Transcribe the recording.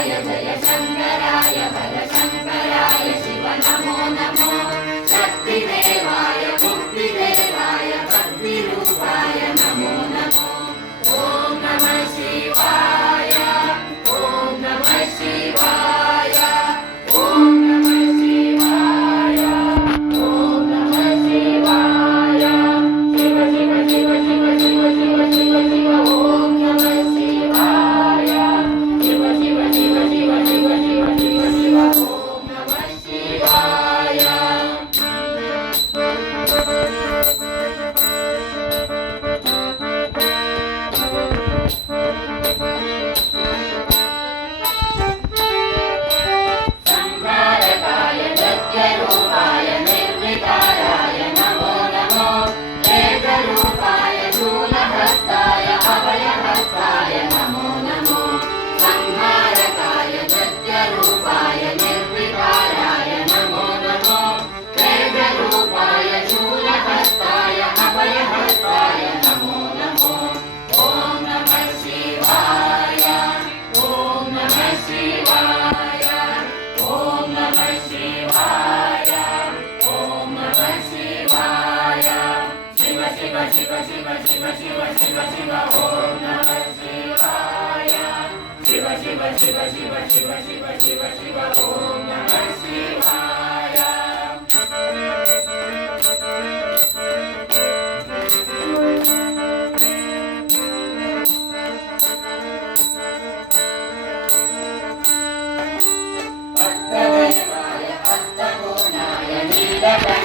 जय शङ्कराय हर शङ्कराय शिव नमो नमो शक्तिदेवाय मुक्तिदेवाय भक्तिरूपाय नमो नमो ॐ नमः शिवाय ॐ नमः शिवाय ॐ नमः शिवाय ॐ नमः शिवाय शिव शिव शिव शिव शिव शिव शिव शिव ॐ नमः शिवाय शिव शिव शिव शिव शिव शिव शिव शिव ॐ नमः शिवाय संहारकाय नृत्यरूपाय निर्विकाराय नमो नमो वेदरूपाय शूलहस्ताय अभयहस्ताय नमो नमो संहारकाय नृत्यरूपाय निर्विकाराय नमो नमो वेदरूपाय शूलहस्ताय अभयहस्ताय नमो नमो ॐ नमः शिवाय ॐ नमः शिवाय ॐ नमः शिवाय ॐ नमः शिवाय शिव शिव शिव शिव शिव शिव शिव शिव ॐ नमः शिवाय शिव शिव शिव शिव शिव शिव शिव शिव ॐ नमः शिवाय अत्तदेवाय अत्तपूर्णाय नीलकण्ठाय